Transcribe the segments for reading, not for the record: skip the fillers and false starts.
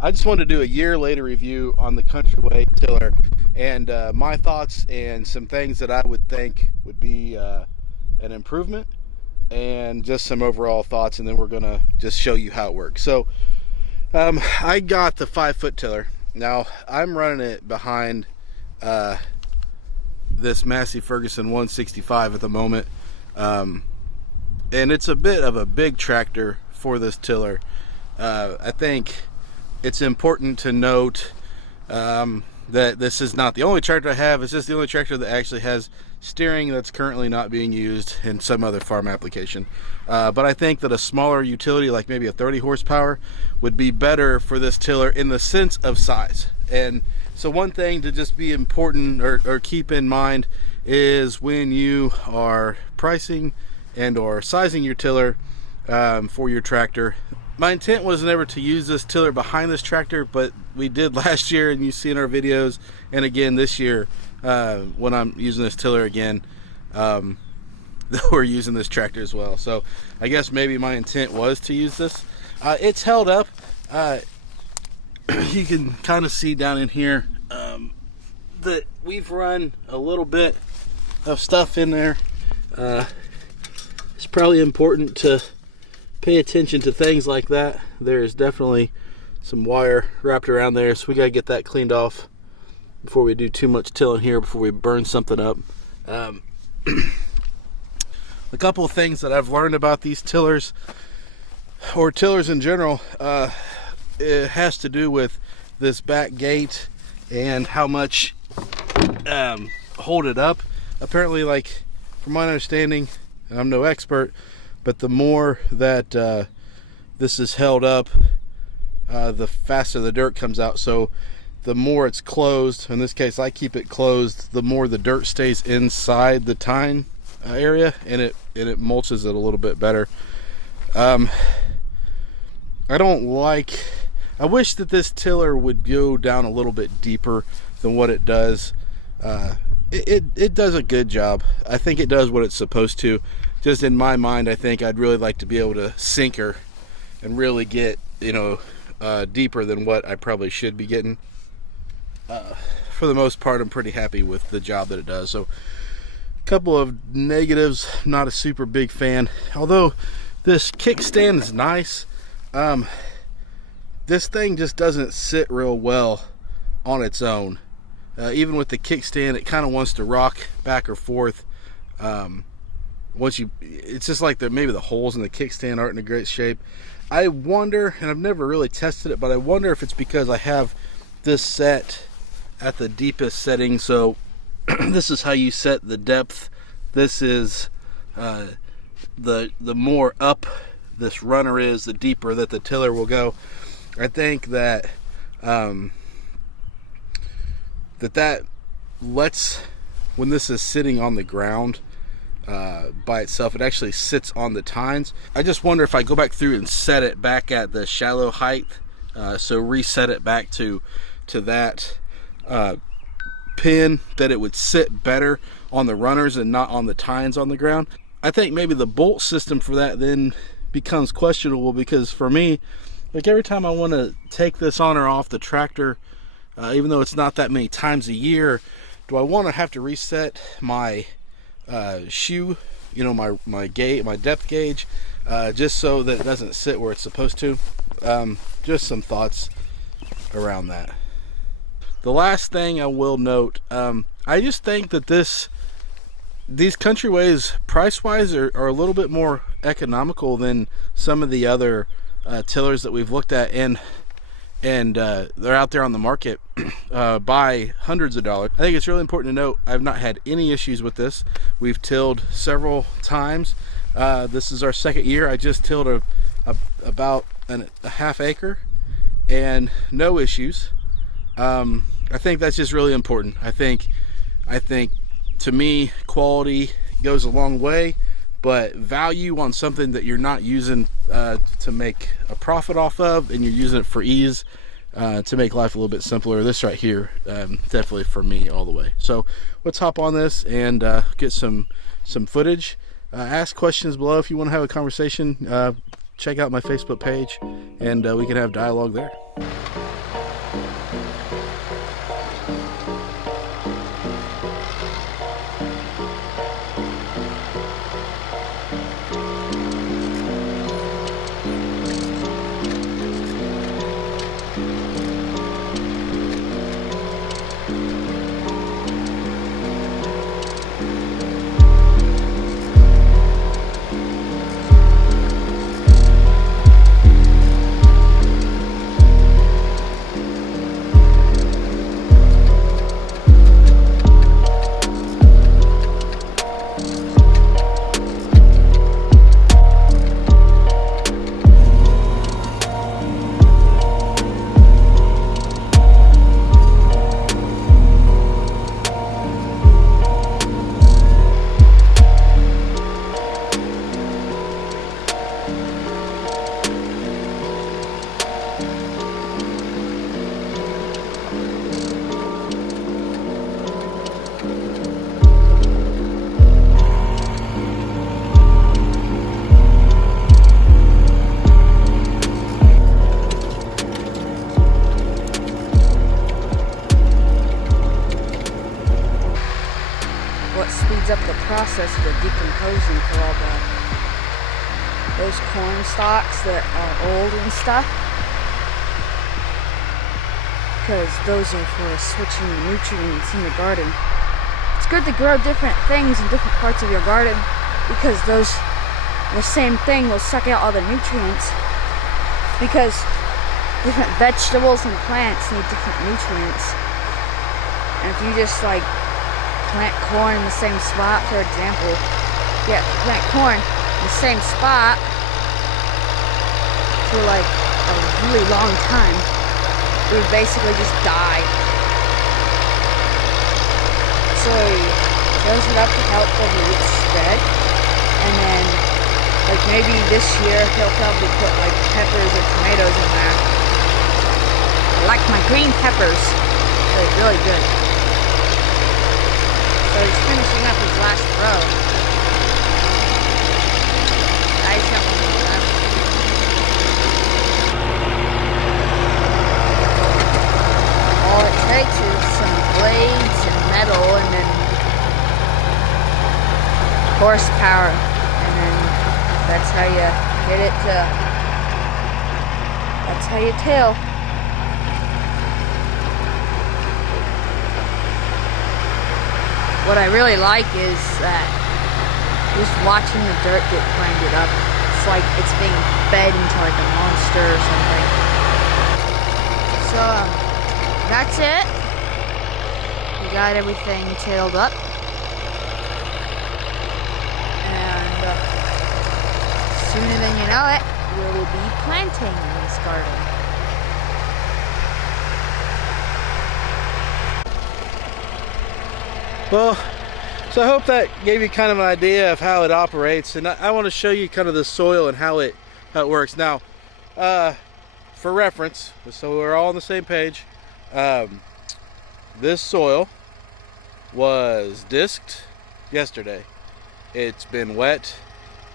I just wanted to do a year later review on the Country Way tiller and my thoughts and some things that I would think would be an improvement and just some overall thoughts, and then we're gonna just show you how it works. So I got the 5-foot tiller. Now I'm running it behind this Massey Ferguson 165 at the moment, and it's a bit of a big tractor for this tiller. I think it's important to note that this is not the only tractor I have. It's just the only tractor that actually has steering that's currently not being used in some other farm application. But I think that a smaller utility, like maybe a 30 horsepower, would be better for this tiller in the sense of size. And so one thing to just be important or keep in mind is when you are pricing and or sizing your tiller for your tractor. My intent was never to use this tiller behind this tractor, but we did last year, and you see in our videos, and again this year when I'm using this tiller again, we're using this tractor as well. So I guess maybe my intent was to use this. It's held up. You can kind of see down in here that we've run a little bit of stuff in there. It's probably important to pay attention to things like that. There's definitely some wire wrapped around there, so we got to get that cleaned off before we do too much tilling here, before we burn something up. A couple of things that I've learned about these tillers, or tillers in general, it has to do with this back gate and how much hold it up. Apparently, like, from my understanding, and I'm no expert, but the more that this is held up, the faster the dirt comes out. So the more it's closed, in this case I keep it closed, the more the dirt stays inside the tine area, and it mulches it a little bit better. I wish that this tiller would go down a little bit deeper than what it does. It does a good job. I think it does what it's supposed to. Just in my mind, I think I'd really like to be able to sink her and really get, deeper than what I probably should be getting. For the most part, I'm pretty happy with the job that it does. So, a couple of negatives, not a super big fan. Although this kickstand is nice, this thing just doesn't sit real well on its own. Even with the kickstand, it kind of wants to rock back or forth. It's just like maybe the holes in the kickstand aren't in a great shape. I wonder, and I've never really tested it, but I wonder if it's because I have this set at the deepest setting. So this is how you set the depth. This is the more up this runner is, the deeper that the tiller will go. I think that that lets, when this is sitting on the ground by itself, it actually sits on the tines. I just wonder if I go back through and set it back at the shallow height, so reset it back to that pin, that it would sit better on the runners and not on the tines on the ground. I think maybe the bolt system for that then becomes questionable, because for me, like, every time I want to take this on or off the tractor, even though it's not that many times a year, do I want to have to reset my shoe, my gauge, my depth gauge, just so that it doesn't sit where it's supposed to? Just some thoughts around that. The last thing I will note, I just think that these Country Ways, price-wise, are a little bit more economical than some of the other tillers that we've looked at, and they're out there on the market by hundreds of dollars. I think it's really important to note I've not had any issues with this. We've tilled several times. This is our second year. I just tilled about a half acre and no issues. I think that's just really important. I think to me, quality goes a long way, but value on something that you're not using to make a profit off of, and you're using it for ease, to make life a little bit simpler. This right here, definitely for me all the way. So let's hop on this and get some footage. Ask questions below if you want to have a conversation. Check out my Facebook page, and we can have dialogue there. process of the decomposing for all those corn stalks that are old and stuff. Because those are for switching the nutrients in the garden. It's good to grow different things in different parts of your garden because the same thing will suck out all the nutrients, because different vegetables and plants need different nutrients. And if you just like plant corn in the same spot, for example, plant corn in the same spot for like a really long time, it would basically just die. So he fills it up to help the roots spread, and then like maybe this year he'll probably put like peppers or tomatoes in there. I like my green peppers. They're really good. So he's finishing up his last row. Nice up on the left. All it takes is some blades and metal and then horsepower, and then that's how you get it to, that's how you till. What I really like is that just watching the dirt get grinded up, it's like it's being fed into like a monster or something. So that's it. We got everything tilled up. And sooner than you know it, we will be planting in this garden. Well, so I hope that gave you kind of an idea of how it operates, and I want to show you kind of the soil and how it works. Now, for reference, so we're all on the same page, this soil was disked yesterday. It's been wet.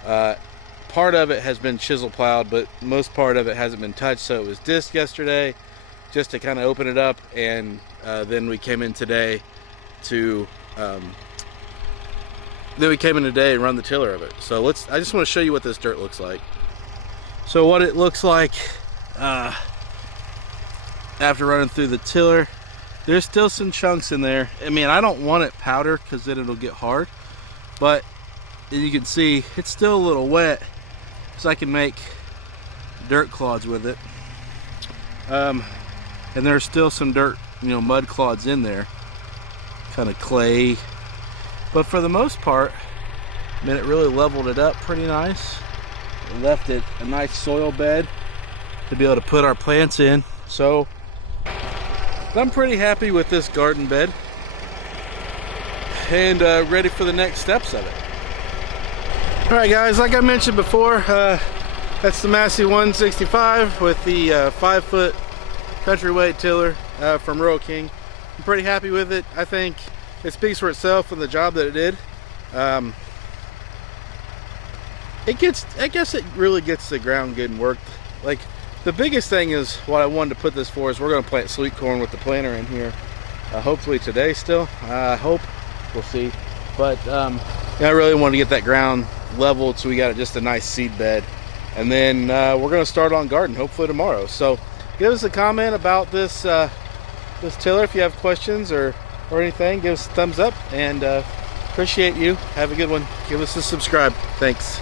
Part of it has been chisel plowed, but most part of it hasn't been touched. So it was disked yesterday just to kind of open it up, and then we came in today to and run the tiller of it. So I just want to show you what this dirt looks like. So what it looks like after running through the tiller, there's still some chunks in there. I mean, I don't want it powder because then it'll get hard, but as you can see, it's still a little wet, so I can make dirt clods with it. And there's still some dirt, mud clods in there, kind of clay, but for the most part, I mean, it really leveled it up pretty nice. It left it a nice soil bed to be able to put our plants in. So I'm pretty happy with this garden bed, and ready for the next steps of it. All right, guys, like I mentioned before, that's the Massey 165 with the 5-foot country weight tiller from Rural King. I'm pretty happy with it. I think it speaks for itself and the job that it did. I guess it really gets the ground good and worked. Like, the biggest thing is what I wanted to put this for is we're going to plant sweet corn with the planter in here. Hopefully today still. I hope. We'll see. But I really want to get that ground leveled so we got just a nice seed bed. And then we're going to start on garden hopefully tomorrow. So give us a comment about this this tiller if you have questions or anything. Give us a thumbs up, and appreciate you. Have a good one. Give us a subscribe. Thanks.